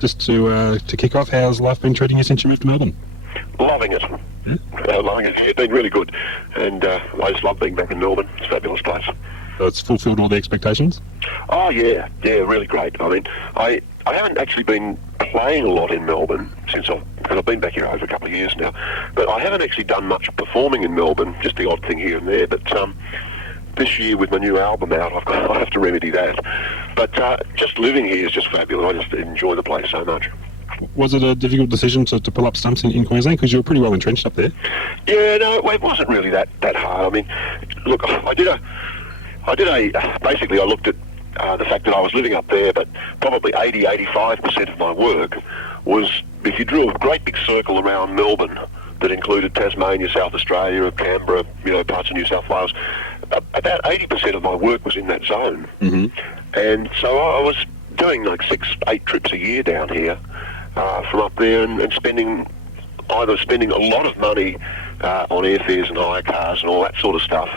Just to kick off, how's life been treating you since you moved to Melbourne? Loving it. Loving it. It's been really good. And I just love being back in Melbourne. It's a fabulous place. So it's fulfilled all the expectations? Oh, yeah. Yeah, really great. I mean, I haven't actually been playing a lot in Melbourne because I've been back here over a couple of years now. But I haven't actually done much performing in Melbourne, just the odd thing here and there. But this year with my new album out, I have to remedy that. But just living here is just fabulous. I just enjoy the place so much. Was it a difficult decision to pull up stumps in Queensland? Because you were pretty well entrenched up there. Yeah, no, it wasn't really that hard. I mean, look, basically I looked at the fact that I was living up there, but probably 85% of my work was, if you drew a great big circle around Melbourne that included Tasmania, South Australia, Canberra, parts of New South Wales, about 80% of my work was in that zone. Mm-hmm. And so I was doing like 6-8 trips a year down here from up there and either spending a lot of money on airfares and hire cars and all that sort of stuff,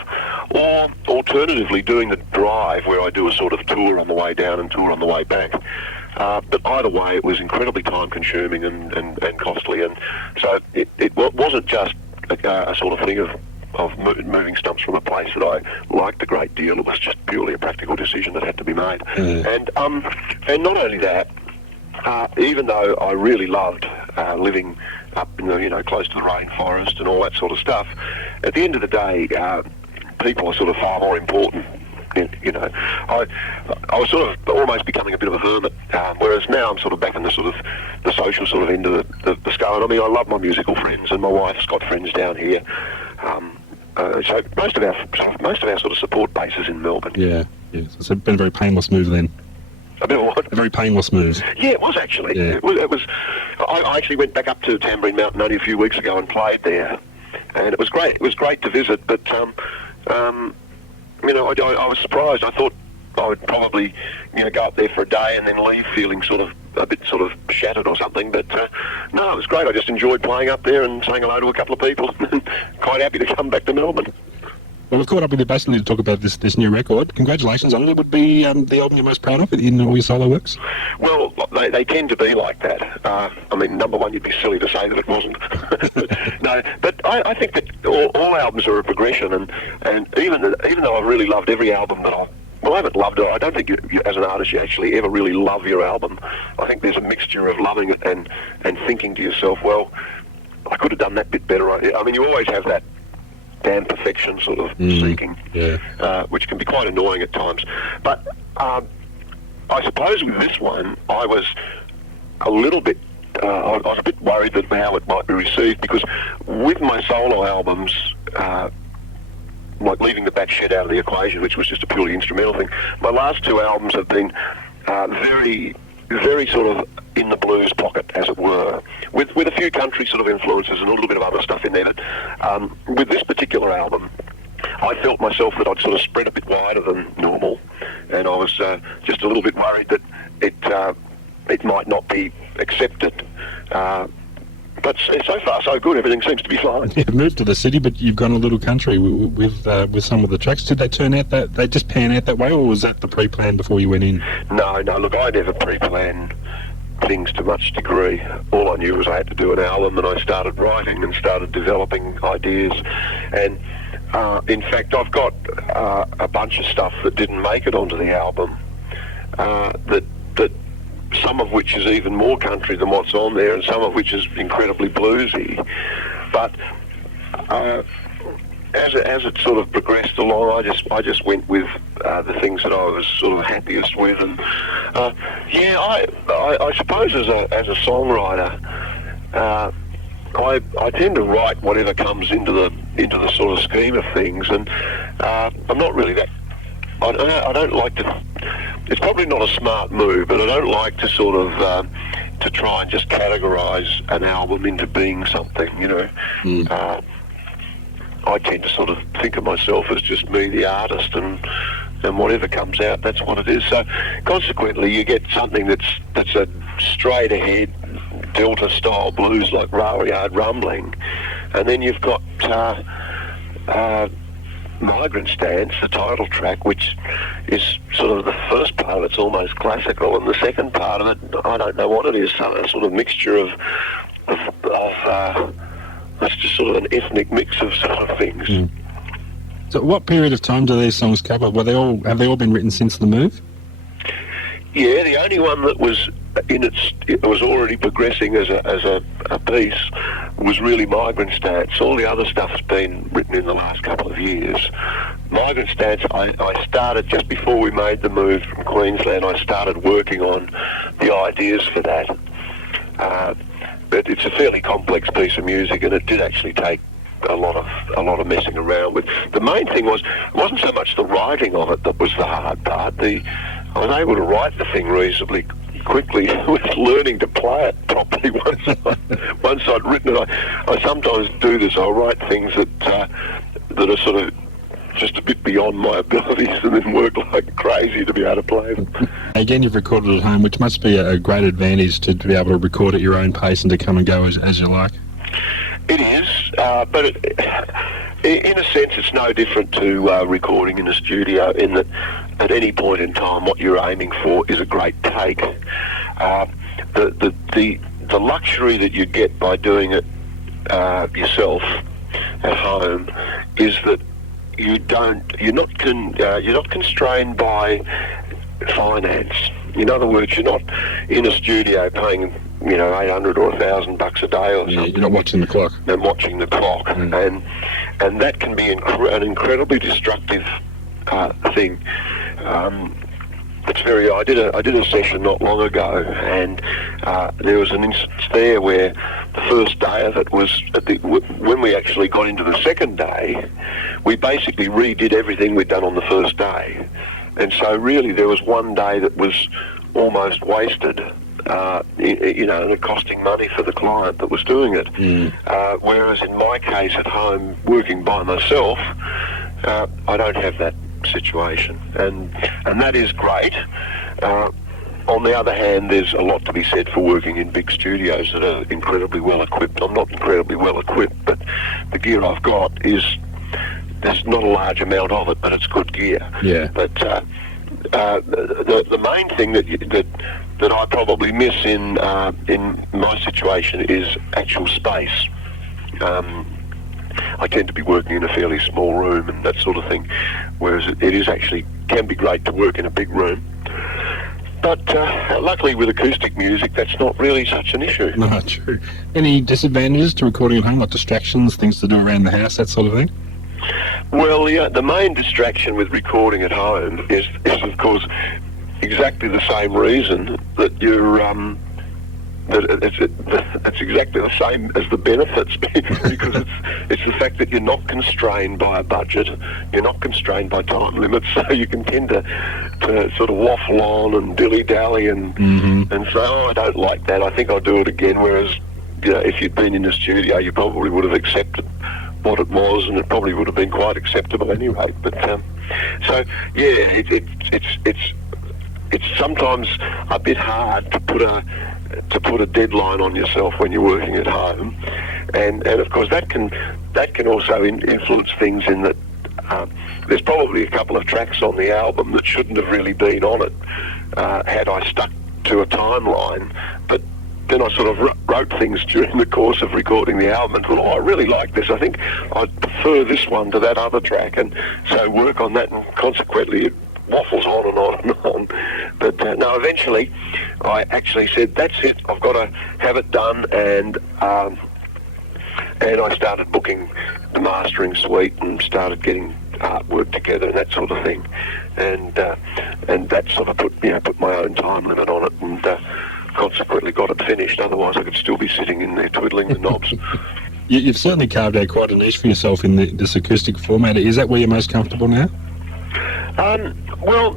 or alternatively doing the drive where I do a sort of tour on the way down and tour on the way back. But either way, it was incredibly time-consuming and costly, and so it wasn't just a sort of thing of moving stumps from a place that I liked a great deal. It was just purely a practical decision that had to be made. And not only that, even though I really loved living up in the, close to the rainforest and all that sort of stuff, at the end of the day, people are sort of far more important. I was sort of almost becoming a bit of a hermit, whereas now I'm sort of back in the sort of the social sort of end of the scale. And I mean, I love my musical friends, and my wife's got friends down here. So most of our sort of support base is in Melbourne. Yeah. So it's been a very painless move then. A bit of what? A very painless move. Yeah, it was actually. Yeah. It was. I actually went back up to Tamborine Mountain only a few weeks ago and played there, and it was great. It was great to visit, but I was surprised. I thought I would probably go up there for a day and then leave feeling sort of a bit sort of shattered or something. But no, it was great. I just enjoyed playing up there and saying hello to a couple of people. Quite happy to come back to Melbourne. Well, we've caught up with you basically to talk about this new record. Congratulations on it. It would be the album you're most proud of in all your solo works? Well, they tend to be like that. I mean, number one, you'd be silly to say that it wasn't. No, but I think that all albums are a progression, and even though I've really loved every album that I haven't loved it. I don't think you, as an artist, you actually ever really love your album. I think there's a mixture of loving it and thinking to yourself, well, I could have done that bit better. I mean, you always have that damn perfection sort of seeking, which can be quite annoying at times. But I suppose with this one, I was a little bit, I was a bit worried that how it might be received, because with my solo albums, like leaving the back shed out of the equation, which was just a purely instrumental thing, my last two albums have been very, very sort of in the blues pocket, as it were, with a few country sort of influences and a little bit of other stuff in there. But with this particular album, I felt myself that I'd sort of spread a bit wider than normal, and I was just a little bit worried that it might not be accepted. But so far, so good. Everything seems to be fine. You've moved to the city, but you've gone a little country with some of the tracks. Did they turn out they just pan out that way, or was that the pre-plan before you went in? No. Look, I never pre-plan things to much degree. All I knew was I had to do an album, and I started writing and started developing ideas. And in fact, I've got a bunch of stuff that didn't make it onto the album. That some of which is even more country than what's on there, and some of which is incredibly bluesy. But as it sort of progressed along, I just went with the things that I was sort of happiest with. And I suppose as a songwriter, I tend to write whatever comes into the sort of scheme of things, and I'm not really that. I don't like to. It's probably not a smart move, but I don't like to sort of to try and just categorise an album into being something. I tend to sort of think of myself as just me, the artist, and whatever comes out, that's what it is. So consequently, you get something that's a straight ahead Delta style blues like Railroad Rumbling, and then you've got Migrants Dance, the title track, which is sort of the first part of it's almost classical, and the second part of it, I don't know what it is, a sort of mixture of it's just sort of an ethnic mix of sort of things. Mm. So what period of time do these songs cover? Have they all been written since the move? Yeah, the only one that was it was already progressing as a piece was really Migrants Dance. All the other stuff's been written in the last couple of years. Migrants Dance, I started just before we made the move from Queensland. I started working on the ideas for that. But it's a fairly complex piece of music, and it did actually take a lot of messing around with. The main thing was, it wasn't so much the writing of it that was the hard part. I was able to write the thing reasonably quickly with learning to play it properly once I'd written it. I sometimes do this. I'll write things that are sort of just a bit beyond my abilities and then work like crazy to be able to play them. Again, you've recorded at home, which must be a great advantage to be able to record at your own pace and to come and go as you like. It is, but in a sense it's no different to recording in a studio, in that at any point in time what you're aiming for is a great take. The luxury that you get by doing it yourself at home is that you're not constrained by finance. In other words, you're not in a studio paying $800 or $1,000 a day or something. You're not watching the clock. And watching the clock, and that can be an incredibly destructive thing. It's very. I did a session not long ago, and there was an instance there where the first day of it was when we actually got into the second day, we basically redid everything we'd done on the first day, and so really there was one day that was almost wasted. And it costing money for the client that was doing it. Whereas in my case at home, working by myself, I don't have that situation, and that is great. On the other hand, there's a lot to be said for working in big studios that are incredibly well equipped. I'm not incredibly well equipped, but the gear I've got there's not a large amount of it, but it's good gear. Yeah. But the main thing that I probably miss in my situation is actual space. I tend to be working in a fairly small room and that sort of thing, whereas it is actually can be great to work in a big room. But luckily with acoustic music, that's not really such an issue. No, true. Any disadvantages to recording at home, like distractions, things to do around the house, that sort of thing? Well, yeah, the main distraction with recording at home is of course exactly the same reason that you're it's exactly the same as the benefits, because it's the fact that you're not constrained by a budget, you're not constrained by time limits, so you can tend to sort of waffle on and dilly-dally and say, oh, I don't like that, I think I'll do it again, whereas if you'd been in the studio you probably would have accepted what it was, and it probably would have been quite acceptable anyway. But so yeah, it's sometimes a bit hard to put a deadline on yourself when you're working at home, and of course that can also influence things in that there's probably a couple of tracks on the album that shouldn't have really been on it had I stuck to a timeline, but then I sort of wrote things during the course of recording the album and thought, I really like this. I think I'd prefer this one to that other track, and so work on that, and consequently it waffles on and on and on. But no, eventually I actually said, that's it, I've got to have it done, and I started booking the mastering suite and started getting artwork together and that sort of thing, and that sort of put my own time limit on it, and consequently got it finished. Otherwise I could still be sitting in there twiddling the knobs. You've certainly carved out quite a niche for yourself in this acoustic format. Is that where you're most comfortable now? Well,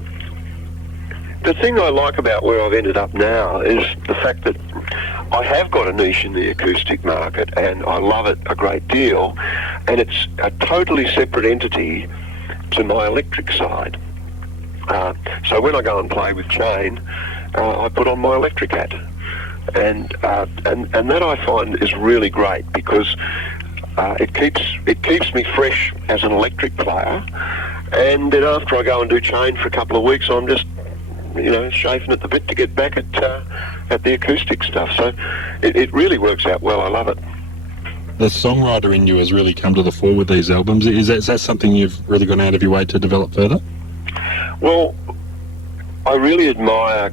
the thing I like about where I've ended up now is the fact that I have got a niche in the acoustic market, and I love it a great deal, and it's a totally separate entity to my electric side. So when I go and play with Jane, I put on my electric hat, and that I find is really great, because it keeps me fresh as an electric player. And then after I go and do chain for a couple of weeks, I'm just, chafing at the bit to get back at the acoustic stuff. So it really works out well. I love it. The songwriter in you has really come to the fore with these albums. Is that something you've really gone out of your way to develop further? Well, I really admire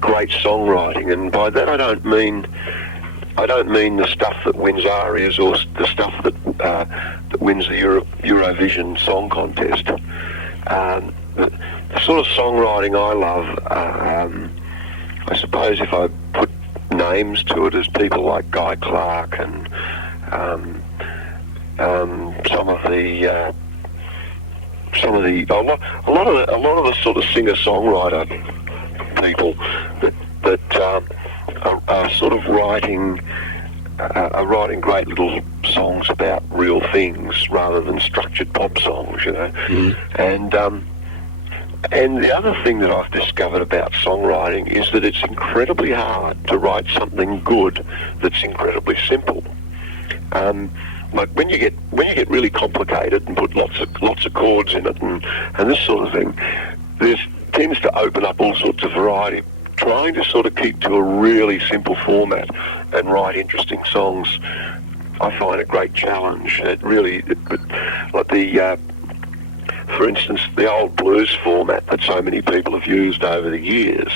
great songwriting, and by that I don't mean the stuff that wins arias or the stuff that wins the Eurovision Song Contest. The sort of songwriting I love, I suppose if I put names to it, is people like Guy Clark and a lot of the sort of singer-songwriter people that are sort of writing great little songs about real things rather than structured pop songs, Mm. And the other thing that I've discovered about songwriting is that it's incredibly hard to write something good that's incredibly simple. Like when you get really complicated and put lots of chords in it and this sort of thing, there tends to open up all sorts of variety. Trying to sort of keep to a really simple format and write interesting songs, I find a great challenge. For instance, the old blues format that so many people have used over the years,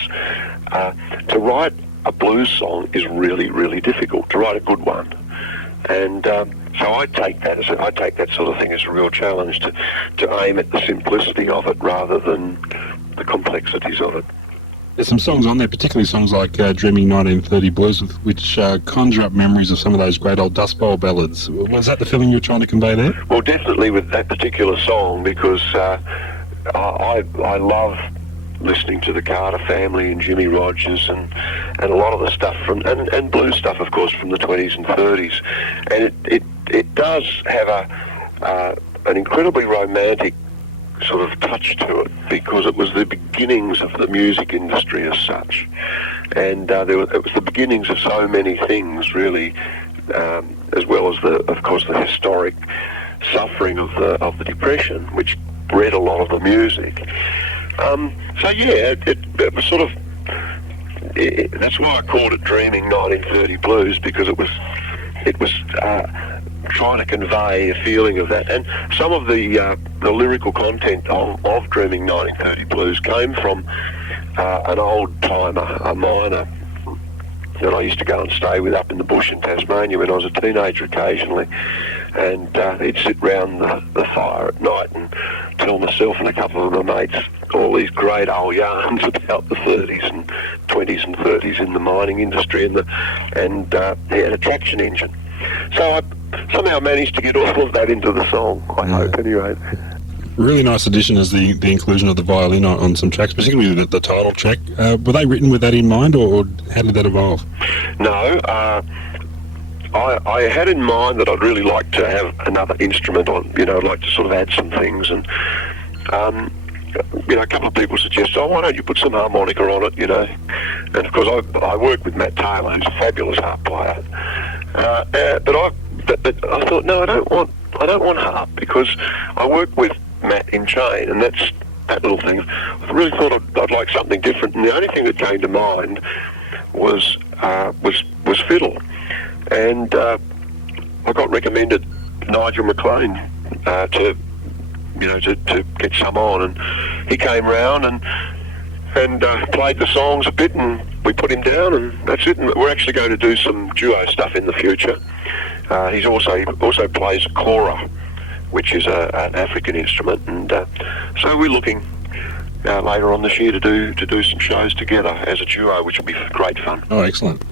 to write a blues song is really, really difficult, to write a good one. And so I take that sort of thing as a real challenge to aim at the simplicity of it rather than the complexities of it. There's some songs on there, particularly songs like Dreaming 1930 Blues, which conjure up memories of some of those great old Dust Bowl ballads. Was that the feeling you were trying to convey there? Well, definitely with that particular song, because I love listening to the Carter Family and Jimmy Rogers and a lot of the stuff and blues stuff, of course, from the 20s and 30s. And it does have an incredibly romantic sort of touch to it, because it was the beginnings of the music industry as such, and it was the beginnings of so many things, really, as well as of course the historic suffering of the Depression, which bred a lot of the music. So yeah, it was sort of that's why I called it Dreaming 1930 Blues, because it was trying to convey a feeling of that. And some of the lyrical content of Dreaming 1930 Blues came from an old-timer, a miner that I used to go and stay with up in the bush in Tasmania when I was a teenager occasionally. And he'd sit round the fire at night and tell myself and a couple of my mates all these great old yarns about the 30s and 20s and 30s in the mining industry and he had a traction engine. So I somehow managed to get all of that into the song, I hope, anyway. Really nice addition is the inclusion of the violin on some tracks, particularly the title track. Were they written with that in mind, or how did that evolve? No, I had in mind that I'd really like to have another instrument on, I'd like to sort of add some things, and a couple of people suggest, why don't you put some harmonica on it, and of course I work with Matt Taylor, who's a fabulous harp player, but I thought, no, I don't want harp, because I work with Matt in chain, and that's that little thing. I really thought I'd like something different, and the only thing that came to mind was fiddle, and I got recommended Nigel McLean to get some on, and he came round and played the songs a bit, and we put him down, and that's it. And we're actually going to do some duo stuff in the future. He also plays kora, which is an African instrument, and so we're looking later on this year to do some shows together as a duo, which will be great fun. Oh, excellent.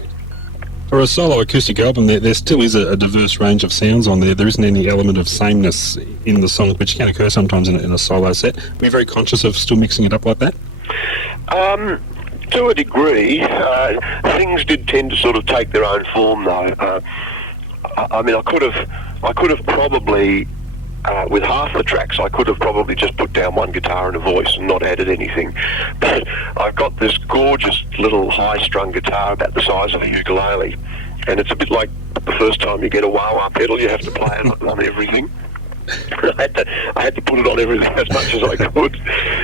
For a solo acoustic album, there still is a diverse range of sounds on there. There isn't any element of sameness in the song, which can occur sometimes in a solo set. Are you very conscious of still mixing it up like that? To a degree. Things did tend to sort of take their own form, though. I mean, I could have probably, with half the tracks, I could have probably just put down one guitar and a voice and not added anything. But I've got this gorgeous little high-strung guitar about the size of a ukulele, and it's a bit like the first time you get a wah-wah pedal, you have to play it on everything. I had to put it on everything as much as I could.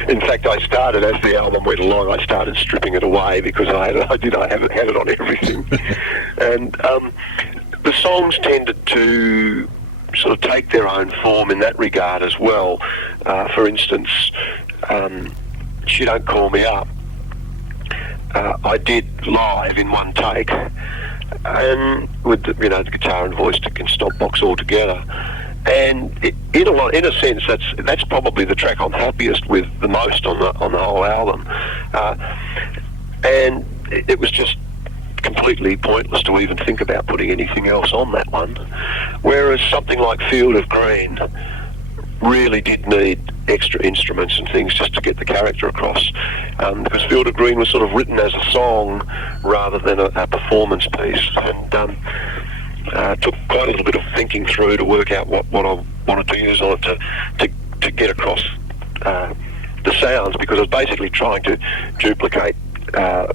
In fact, I started, as the album went along, I started stripping it away because I had it on everything. And the songs tended to sort of take their own form in that regard as well. For instance, She Don't Call Me Up, I did live in one take, and with the guitar and voice and stop box all together. And in a sense, that's probably the track I'm happiest with the most on the whole album. And it was just completely pointless to even think about putting anything else on that one. Whereas something like Field of Green really did need extra instruments and things just to get the character across, because Field of Green was sort of written as a song rather than a performance piece, and took quite a little bit of thinking through to work out what I wanted to use on it to get across the sounds, because I was basically trying to duplicate a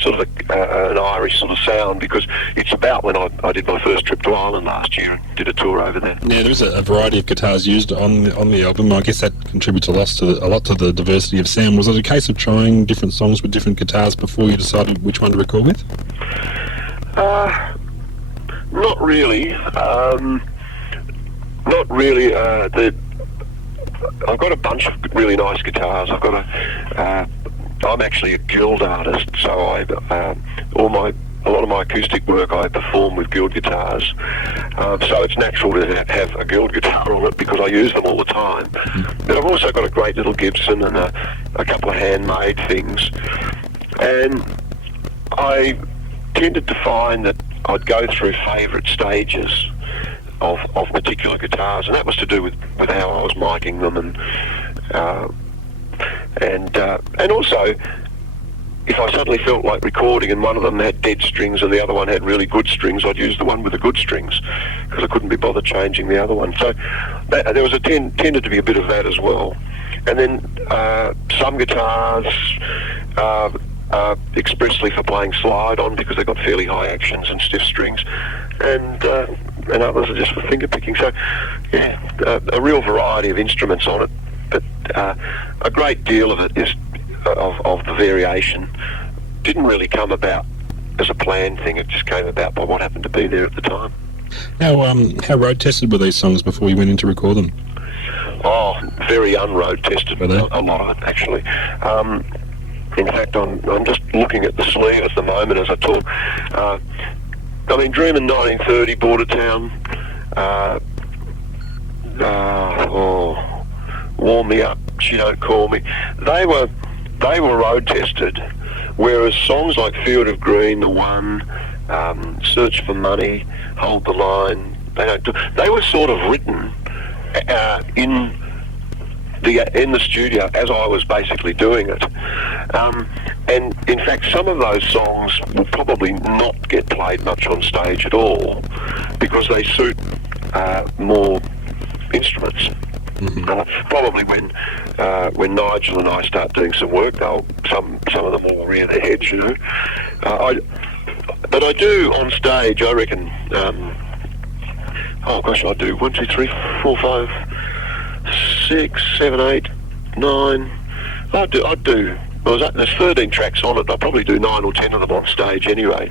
sort of an Irish sort of sound, because it's about when I did my first trip to Ireland last year and did a tour over there. Yeah, there's a variety of guitars used on the album. I guess that contributes a lot to the diversity of sound. Was it a case of trying different songs with different guitars before you decided which one to record with? Not really. Not really. I've got a bunch of really nice guitars. I'm actually a guild artist, so a lot of my acoustic work I perform with guild guitars. So it's natural to have a guild guitar on it because I use them all the time. But I've also got a great little Gibson and a couple of handmade things. And I tended to find that I'd go through favourite stages of particular guitars, and that was to do with how I was miking them, and also if I suddenly felt like recording and one of them had dead strings and the other one had really good strings, I'd use the one with the good strings because I couldn't be bothered changing the other one. So there was tended to be a bit of that as well. And then some guitars expressly for playing slide on because they've got fairly high actions and stiff strings, and others are just for finger picking. So yeah, a real variety of instruments on it, but a great deal of it is of the variation didn't really come about as a planned thing. It just came about by what happened to be there at the time. How road tested were these songs before you went in to record them? Oh, very unroad tested. Were they? A lot of it actually. In fact, I'm just looking at the sleeve at the moment as I talk. I mean, Dreamin' 1930, Bordertown, Warm Me Up, She Don't Call Me. They were road tested, whereas songs like Field of Green, The One, Search for Money, Hold the Line, they were sort of written in the studio as I was basically doing it. And in fact, some of those songs will probably not get played much on stage at all because they suit more instruments. Mm-hmm. Probably when Nigel and I start doing some work, some of them will rear their heads, you know. But I do on stage, I reckon. I do 1, 2, 3, 4, 5, 6, 7, 8, 9. I do. Well, there's 13 tracks on it. I probably do 9 or 10 of them on stage anyway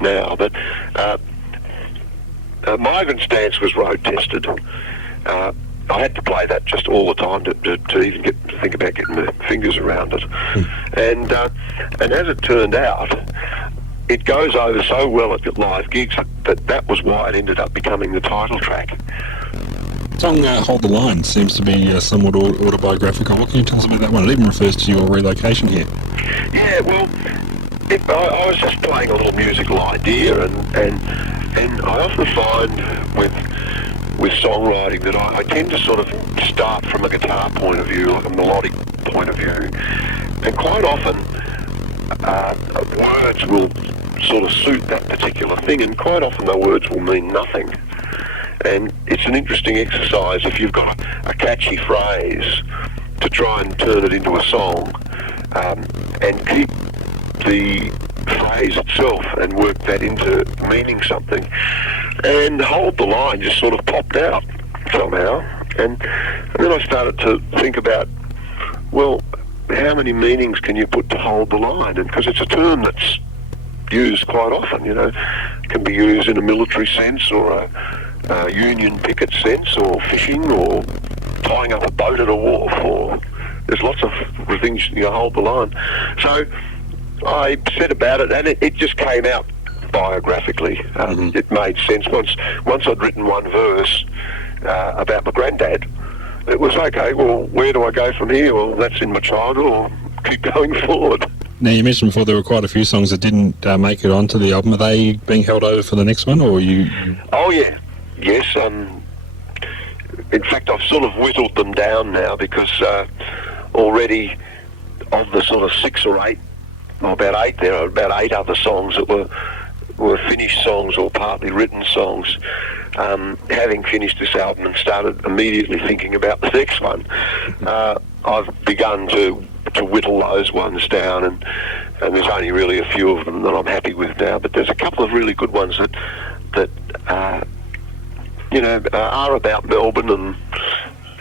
now. But Migrants Dance was road tested. I had to play that just all the time to even think about getting my fingers around it. And as it turned out, it goes over so well at live gigs that was why it ended up becoming the title track. The song Hold the Line seems to be somewhat autobiographical. What can you tell us about that one? It even refers to your relocation here. Yeah, well, I was just playing a little musical idea, and I often find with songwriting that I tend to sort of start from a guitar point of view, like a melodic point of view, and quite often words will sort of suit that particular thing, and quite often the words will mean nothing. And it's an interesting exercise if you've got a catchy phrase to try and turn it into a song, and keep the phrase itself and work that into meaning something. And Hold the Line just sort of popped out somehow. And then I started to think about, well, how many meanings can you put to hold the line? And because it's a term that's used quite often, you know, it can be used in a military sense or a union picket sense or fishing or tying up a boat at a wharf, or there's lots of things, you know, hold the line. So I said about it, and it just came out biographically. It made sense. Once I'd written one verse about my granddad, it was okay, well, where do I go from here? Well, that's in my childhood, or keep going forward. Now, you mentioned before there were quite a few songs that didn't make it onto the album. Are they being held over for the next one, or you... Oh, yeah. Yes. In fact, I've sort of whittled them down now because already of the sort of 6 or 8, or about 8, there are about 8 other songs that were finished songs or partly written songs. Having finished this album and started immediately thinking about the next one, I've begun to whittle those ones down, and there's only really a few of them that I'm happy with now, but there's a couple of really good ones that you know, are about Melbourne, and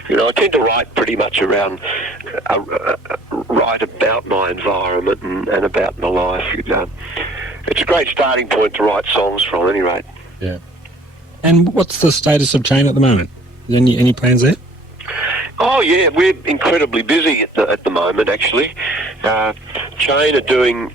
you know, I tend to write pretty much around, write about my environment and about my life. It's a great starting point to write songs from, at any rate. Yeah. And what's the status of Chain at the moment? Any plans there? Oh yeah, we're incredibly busy at the moment. Actually, Chain are doing.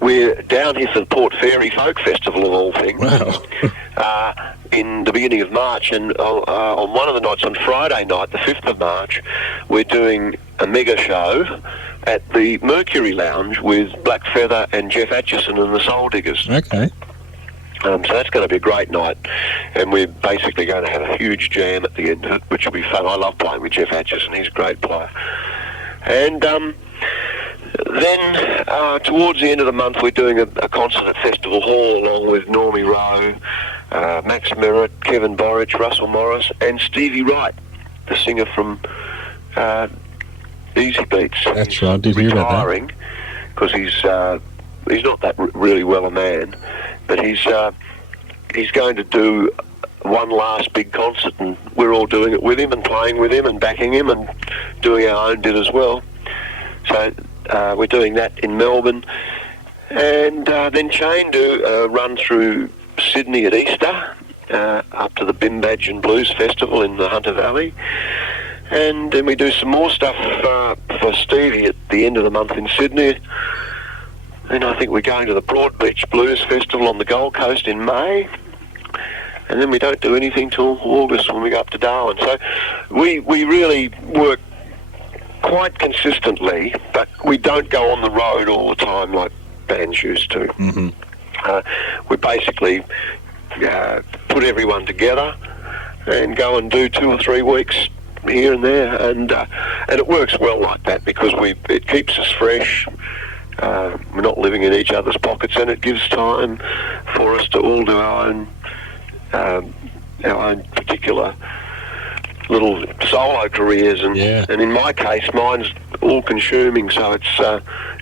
We're down here for the Port Fairy Folk Festival of all things. Wow. In the beginning of March, and on one of the nights, on Friday night, the 5th of March, we're doing a mega show at the Mercury Lounge with Black Feather and Jeff Atchison and the Soul Diggers. Okay. So that's going to be a great night, and we're basically going to have a huge jam at the end of it, which will be fun. I love playing with Jeff Atchison, he's a great player. And then towards the end of the month, we're doing a concert at Festival Hall along with Normie Rowe, Max Merritt, Kevin Borich, Russell Morris, and Stevie Wright, the singer from Easy Beats. That's right, did hear about that. Because he's not that really well a man, but he's going to do one last big concert, and we're all doing it with him and playing with him and backing him and doing our own bit as well. So we're doing that in Melbourne, and then Chain do a run through Sydney at Easter, up to the Bimbadge and Blues Festival in the Hunter Valley, and then we do some more stuff for Stevie at the end of the month in Sydney. Then I think we're going to the Broadbeach Blues Festival on the Gold Coast in May, and then we don't do anything till August when we go up to Darwin. So we really work quite consistently, but we don't go on the road all the time like bands used to. We basically put everyone together and go and do 2 or 3 weeks here and there, and it works well like that because it keeps us fresh. We're not living in each other's pockets, and it gives time for us to all do our own particular little solo careers, and in my case, mine's all-consuming. So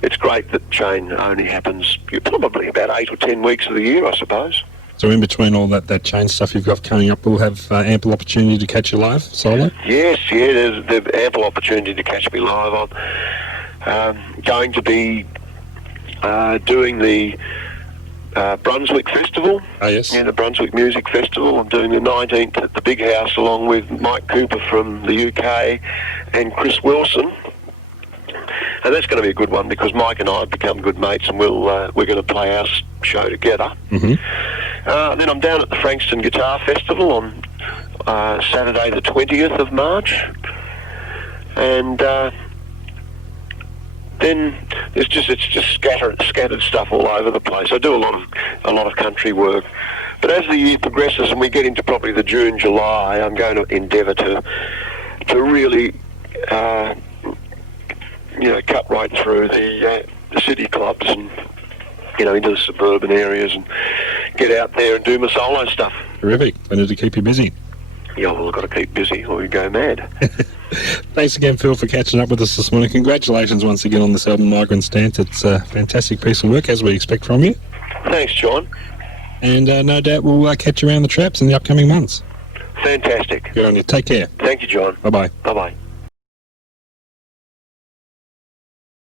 it's great that Chain only happens probably about 8 or 10 weeks of the year, I suppose. So in between all that Chain stuff you've got coming up, we'll have ample opportunity to catch you live, solo? Yes, there's ample opportunity to catch me live. I'm going to be doing the Brunswick Festival. Oh, yes. Yeah, the Brunswick Music Festival. I'm doing the 19th at the Big House along with Mike Cooper from the UK and Chris Wilson. And that's going to be a good one because Mike and I have become good mates, and we're going to play our show together. Then I'm down at the Frankston Guitar Festival on Saturday the 20th of March. And then it's just scattered stuff all over the place. I do a lot of country work, but as the year progresses and we get into probably the June, July, I'm going to endeavour to really cut right through the city clubs and into the suburban areas and get out there and do my solo stuff. Terrific. I need to keep you busy. Yeah, well, I've got to keep busy or we go mad. Thanks again, Phil, for catching up with us this morning. Congratulations once again on this album, Migrants Dance. It's a fantastic piece of work, as we expect from you. Thanks, John. And no doubt we'll catch you around the traps in the upcoming months. Fantastic. Good on you. Take care. Thank you, John. Bye-bye. Bye-bye.